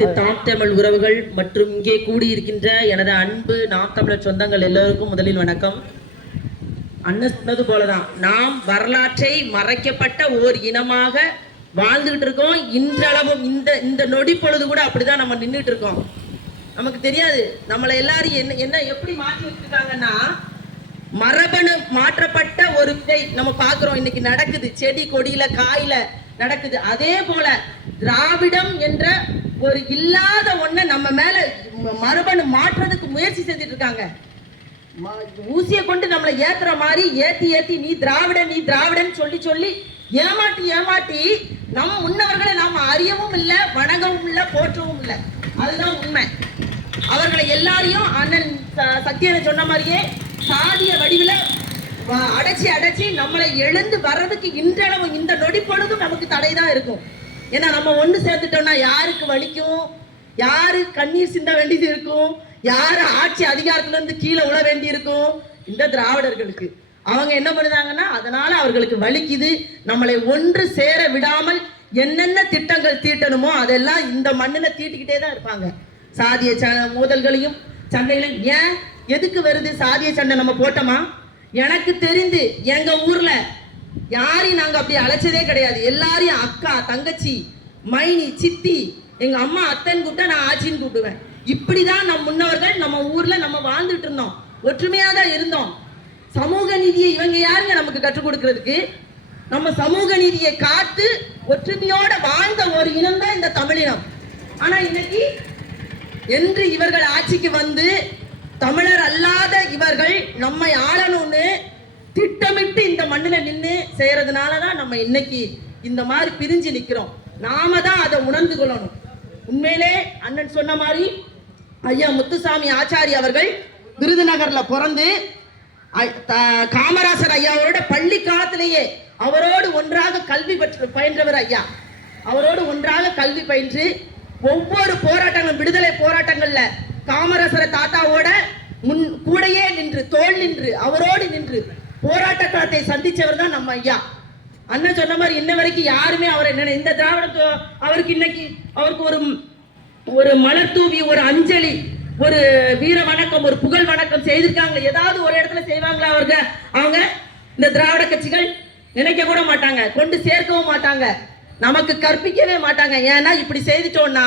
அனைத்து தாம் தமிழ் உறவுகள் மற்றும் இங்கே கூடியிருக்கின்ற எனது அன்பு நாம் தமிழர் சொந்தங்கள் எல்லோருக்கும் முதலில் வணக்கம். அண்ணன் சொன்னது போலதான் நாம் வரலாற்றை மறைக்கப்பட்ட ஓர் இனமாக வாழ்ந்துகிட்டு இருக்கோம். இன்றளவும் இந்த நொடி பொழுது கூட அப்படிதான் நம்ம நின்றுட்டு இருக்கோம். நமக்கு தெரியாது நம்மளை எல்லாரும் என்ன எப்படி மாற்றி வச்சிருக்காங்கன்னா, மரபணு மாற்றப்பட்ட ஒரு விதை நம்ம பார்க்கிறோம் இன்னைக்கு நடக்குது, செடி கொடியில காயில நடக்குது. அதே போல திராவிடம் என்ற ஒரு இல்லாத ஒண்ண நம்ம மேல மரபணு மாற்றுறதுக்கு முயற்சி செஞ்சுட்டு இருக்காங்க. ஊசியை கொண்டு நம்மளை ஏத்துற மாதிரி ஏத்தி நீ திராவிடன் சொல்லி ஏமாட்டி நம் முன்னவர்களை நாம் அறியவும் இல்லை, வணங்கவும் இல்லை, போற்றவும் இல்லை. அதுதான் உண்மை. அவர்களை எல்லாரையும் அண்ணன் சத்தியனை சொன்ன மாதிரியே சாதிய வடிவில் அடைச்சி நம்மளை எழுந்து வர்றதுக்கு இன்றளவு இந்த நொடி பொழுதும் நமக்கு தடை தான் இருக்கும். ஏன்னா நம்ம ஒன்று சேர்த்துட்டோம்னா யாருக்கு வலிக்கும், யாரு கண்ணீர் சிந்த வேண்டியது இருக்கும், யாரு ஆட்சி அதிகாரத்துல இருந்து கீழே உழ வேண்டி இருக்கும், இந்த திராவிடர்களுக்கு. அவங்க என்ன பண்ணுதாங்கன்னா, அதனால அவர்களுக்கு வலிக்குது. நம்மளை ஒன்று சேர விடாமல் என்னென்ன திட்டங்கள் தீட்டணுமோ அதெல்லாம் இந்த மண்ணில தீட்டிக்கிட்டே தான் இருப்பாங்க. சாதிய மோதல்களையும் சண்டைகளையும் ஏன் எதுக்கு வருது? சாதிய சண்டை நம்ம போட்டோமா? எனக்கு தெரிந்து எங்க ஊர்ல யாரையும் நாங்க அப்படி அழைச்சதே கிடையாது. எல்லாரையும் அக்கா, தங்கச்சி, மைனி, சித்தி, எங்க அம்மா அத்தன் கூப்பிட்டா நான் ஆச்சின்னு கூப்பிடுவேன். இப்படிதான் நம் முன்னவர்கள் நம்ம ஊர்ல நம்ம வாழ்ந்துட்டு இருந்தோம். ஒற்றுமையா தான் இருந்தோம். சமூக நீதியை இவங்க யாருங்க நமக்கு கற்றுக் கொடுக்கிறதுக்கு? நம்ம சமூக நீதியை காத்து ஒற்றுமையோட வாழ்ந்த ஒரு இனம் தான் இந்த தமிழினம். ஆனா இன்னைக்கு என்று இவர்கள் ஆட்சிக்கு வந்து தமிழர் அல்லாத இவர்கள் நம்மை ஆளணும்னு திட்டமிட்டு இந்த மண்ணில் நின்று செய்யறதுனாலதான் நம்ம இன்னைக்கு இந்த மாதிரி பிரிஞ்சு நிக்கிறோம். நாம தான் அதை உணர்ந்து கொள்ளணும். உண்மையிலே அண்ணன் சொன்ன மாதிரி ஐயா முத்துசாமி ஆச்சாரி அவர்கள் விருதுநகர்ல பிறந்து காமராசர் ஐயாவோட பள்ளி காலத்திலேயே அவரோடு ஒன்றாக கல்வி பயின்றவர் ஐயா. அவரோடு ஒன்றாக கல்வி பயின்று ஒவ்வொரு போராட்டங்களும், விடுதலை போராட்டங்கள்ல காமராசர தாத்தாவோட கூடையே நின்று, தோல் நின்று, அவரோடு நின்று போராட்ட காலத்தை சந்திச்சவர் தான் நம்ம ஐயா. அண்ணன் சொன்ன மாதிரி இன்ன வரைக்கும் யாருமே அவரை இந்த திராவிட அவருக்கு இன்னைக்கு அவருக்கு ஒரு மலர் தூவி, ஒரு அஞ்சலி, ஒரு வீர வணக்கம், ஒரு புகழ் வணக்கம் செய்திருக்காங்க. ஏதாவது ஒரு இடத்துல செய்வாங்களா அவங்க இந்த திராவிட கட்சிகள்? நினைக்க கூட மாட்டாங்க, கொண்டு சேர்க்கவும் மாட்டாங்க, நமக்கு கற்பிக்கவே மாட்டாங்க. ஏன்னா இப்படி செய்துட்டோம்னா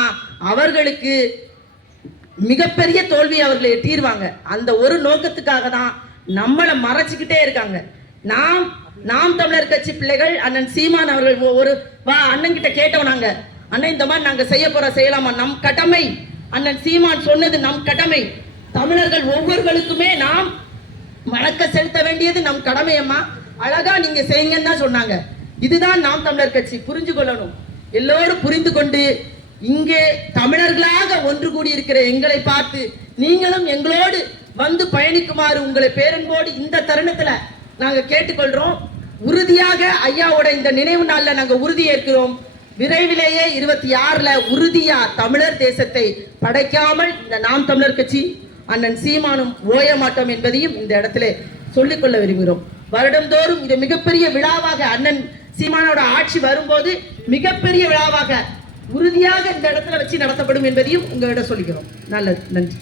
அவர்களுக்கு மிகப்பெரிய தோல்வி அவர்களை எட்டிடுவாங்க. அந்த ஒரு நோக்கத்துக்காக தான் நம்மளை மறைச்சிக்கிட்டே இருக்காங்க. நாம் தமிழர் கட்சி பிள்ளைகள் அண்ணன் சீமான் அவர்கள் ஒரு அண்ணன் கிட்ட கேட்டோம். நாங்க அண்ணன் இந்த மாதிரி நாங்க செய்யலாமா? நம் கடமை. அண்ணன் சீமான் சொன்னது நம் கடமை. தமிழர்கள் ஒவ்வொருவருக்குமே நாம் வணக்க செலுத்த வேண்டியது நம் கடமையம்மா, அழகா நீங்க செய்யுங்கன்னு தான் சொன்னாங்க. இதுதான் நாம் தமிழர் கட்சி. புரிஞ்சு கொள்ளணும். எல்லோரும் புரிந்து கொண்டு இங்கே தமிழர்களாக ஒன்று கூடி இருக்கிற எங்களை பார்த்து நீங்களும் எங்களோடு வந்து பயணிக்குமாறு உங்களை பேரன்போடு இந்த தருணத்துல நாங்க கேட்டுக்கொள்றோம். உறுதியாக ஐயாவோட இந்த நினைவு நாள்ல நாங்க உறுதி ஏற்கிறோம். விரைவிலேயே 26ல உறுதியா தமிழர் தேசத்தை படைக்காமல் இந்த நாம் தமிழர் கட்சி அண்ணன் சீமானும் ஓய மாட்டோம் என்பதையும் இந்த இடத்துல சொல்லிக்கொள்ள விரும்புகிறோம். வருடந்தோறும் இது மிகப்பெரிய விழாவாக அண்ணன் சீமானோட ஆட்சி வரும்போது மிகப்பெரிய விழாவாக உறுதியாக இந்த இடத்துல வச்சு நடத்தப்படும் என்பதையும் உங்களிடம் சொல்லிக்கிறோம். நல்லது, நன்றி.